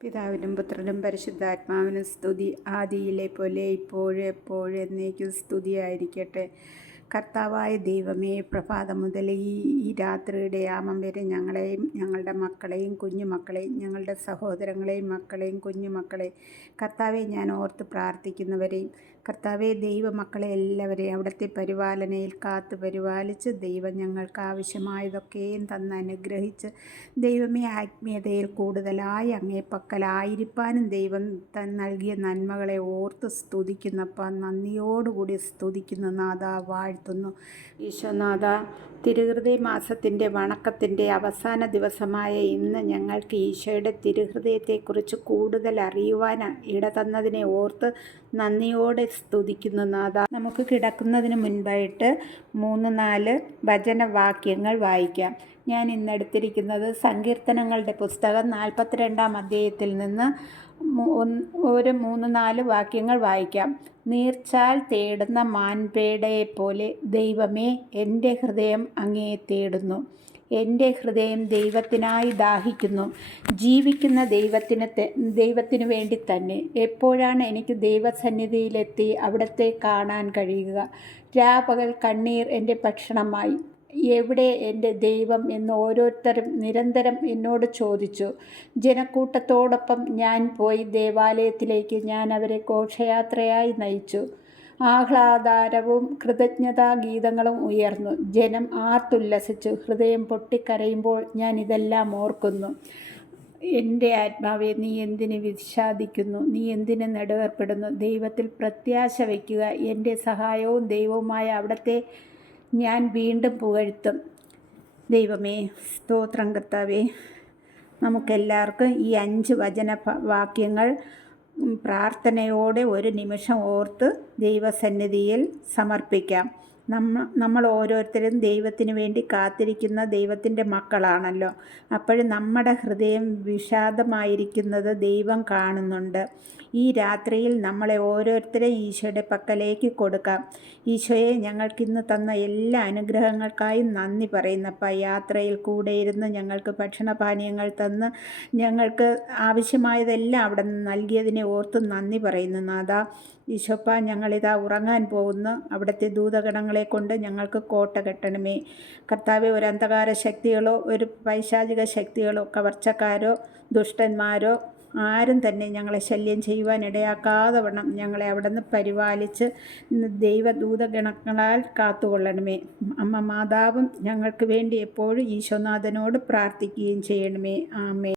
പിതാവിനും പുത്രനും പരിശുദ്ധാത്മാവിനും സ്തുതി, ആദിയിലെ പോലെ ഇപ്പോഴും എപ്പോഴും എന്നേക്കും സ്തുതിയായിരിക്കട്ടെ. കർത്താവായ ദൈവമേ, പ്രഭാതം മുതൽ ഈ രാത്രിയുടെ യാമം വരെ ഞങ്ങളെയും ഞങ്ങളുടെ മക്കളെയും കുഞ്ഞുമക്കളെയും ഞങ്ങളുടെ സഹോദരങ്ങളെയും മക്കളെയും കുഞ്ഞുമക്കളെയും കർത്താവെ ഞാൻ ഓർത്ത് പ്രാർത്ഥിക്കുന്നവരെയും കർത്താവെ ദൈവമക്കളെ എല്ലാവരെയും അവിടുത്തെ പരിപാലനയിൽ കാത്തു പരിപാലിച്ച് ദൈവം ഞങ്ങൾക്ക് ആവശ്യമായതൊക്കെയും തന്ന് അനുഗ്രഹിച്ച് ദൈവമേ ആത്മീയതയിൽ കൂടുതലായി അങ്ങേ പക്കലായിരിക്കാനും ദൈവം നൽകിയ നന്മകളെ ഓർത്ത് സ്തുതിക്കുന്നപ്പ നന്ദിയോടുകൂടി സ്തുതിക്കുന്ന നാഥ വാഴ്ത്തുന്നു. ഈശോനാഥ, തിരുഹൃദയ മാസത്തിൻ്റെ വണക്കത്തിൻ്റെ അവസാന ദിവസമായ ഇന്ന് ഞങ്ങൾക്ക് ഈശോയുടെ തിരുഹൃദയത്തെക്കുറിച്ച് കൂടുതൽ അറിയുവാൻ ഇടതന്നതിനെ ഓർത്ത് നന്ദിയോടെ സ്തുതിക്കുന്നു നാഥ. നമുക്ക് കിടക്കുന്നതിന് മുൻപായിട്ട് 3-4 വചനവാക്യങ്ങൾ വായിക്കാം. ഞാൻ ഇന്നെടുത്തിരിക്കുന്നത് സങ്കീർത്തനങ്ങളുടെ പുസ്തകം 42-ാം അധ്യായത്തിൽ നിന്ന് ഒരു 3-4 വാക്യങ്ങൾ വായിക്കാം. നീർച്ചാൽ തേടുന്ന മാൻപേടയെപ്പോലെ ദൈവമേ, എൻ്റെ ഹൃദയം അങ്ങയെ തേടുന്നു. എൻ്റെ ഹൃദയം ദൈവത്തിനായി ദാഹിക്കുന്നു, ജീവിക്കുന്ന ദൈവത്തിനു വേണ്ടി തന്നെ. എപ്പോഴാണ് എനിക്ക് ദൈവസന്നിധിയിലെത്തി അവിടത്തെ കാണാൻ കഴിയുക? രാപകൽ കണ്ണീർ എൻ്റെ ഭക്ഷണമായി. എവിടെ എൻ്റെ ദൈവം എന്ന് ഓരോരുത്തരും നിരന്തരം എന്നോട് ചോദിച്ചു. ജനക്കൂട്ടത്തോടൊപ്പം ഞാൻ പോയി ദേവാലയത്തിലേക്ക്. ഞാൻ അവരെ ഘോഷയാത്രയായി നയിച്ചു. ആഹ്ലാദാരവും കൃതജ്ഞതാ ഗീതങ്ങളും ഉയർന്നു. ജനം ആർത്തുല്ലസിച്ചു. ഹൃദയം പൊട്ടിക്കരയുമ്പോൾ ഞാൻ ഇതെല്ലാം ഓർക്കുന്നു. എൻ്റെ ആത്മാവെ, നീ എന്തിന് വിഷാദിക്കുന്നു? നീ എന്തിന് നെടുവേർപ്പെടുന്നു? ദൈവത്തിൽ പ്രത്യാശ വയ്ക്കുക. എൻ്റെ സഹായവും ദൈവവുമായ അവിടത്തെ ഞാൻ വീണ്ടും പുകഴ്ത്തും. ദൈവമേ, സ്തോത്രം കർത്താവേ. നമുക്കെല്ലാവർക്കും ഈ 5 വചനവാക്യങ്ങൾ പ്രാർത്ഥനയോടെ ഒരു നിമിഷം ഓർത്ത് ദൈവസന്നിധിയിൽ സമർപ്പിക്കാം. നമ്മൾ ഓരോരുത്തരും ദൈവത്തിന് വേണ്ടി കാത്തിരിക്കുന്ന ദൈവത്തിൻ്റെ മക്കളാണല്ലോ. അപ്പോഴും നമ്മുടെ ഹൃദയം വിഷാദമായിരിക്കുന്നത് ദൈവം കാണുന്നുണ്ട്. ഈ രാത്രിയിൽ നമ്മളെ ഓരോരുത്തരെയും ഈശോയുടെ പക്കലേക്ക് കൊടുക്കാം. ഈശോയെ, ഞങ്ങൾക്കിന്ന് തന്ന എല്ലാ അനുഗ്രഹങ്ങൾക്കായും നന്ദി പറയുന്നപ്പ. യാത്രയിൽ കൂടെ ഇരുന്ന് ഞങ്ങൾക്ക് ഭക്ഷണപാനീയങ്ങൾ തന്ന് ഞങ്ങൾക്ക് ആവശ്യമായതെല്ലാം അവിടെ നിന്ന് നൽകിയതിനെ ഓർത്ത് നന്ദി പറയുന്നു നാഥ. ഈശോപ്പ, ഞങ്ങളിതാ ഉറങ്ങാൻ പോകുന്നു. അവിടുത്തെ ദൂതഗണങ്ങളെ കൊണ്ട് ഞങ്ങൾക്ക് കോട്ട കെട്ടണമേ കർത്താവെ. ഒരു അന്ധകാര ശക്തികളോ ഒരു പൈശാചിക ശക്തികളോ കവർച്ചക്കാരോ ദുഷ്ടന്മാരോ ആരും തന്നെ ഞങ്ങളെ ശല്യം ചെയ്യുവാൻ ഇടയാക്കാതെ വണ്ണം ഞങ്ങളെ അവിടെ നിന്ന് പരിപാലിച്ച് ദൈവദൂതഗണങ്ങളാൽ കാത്തുകൊള്ളണമേ. അമ്മ മാതാവും ഞങ്ങൾക്ക് വേണ്ടി എപ്പോഴും ഈശോനാഥനോട് പ്രാർത്ഥിക്കുകയും ചെയ്യണമേ. ആമേൻ.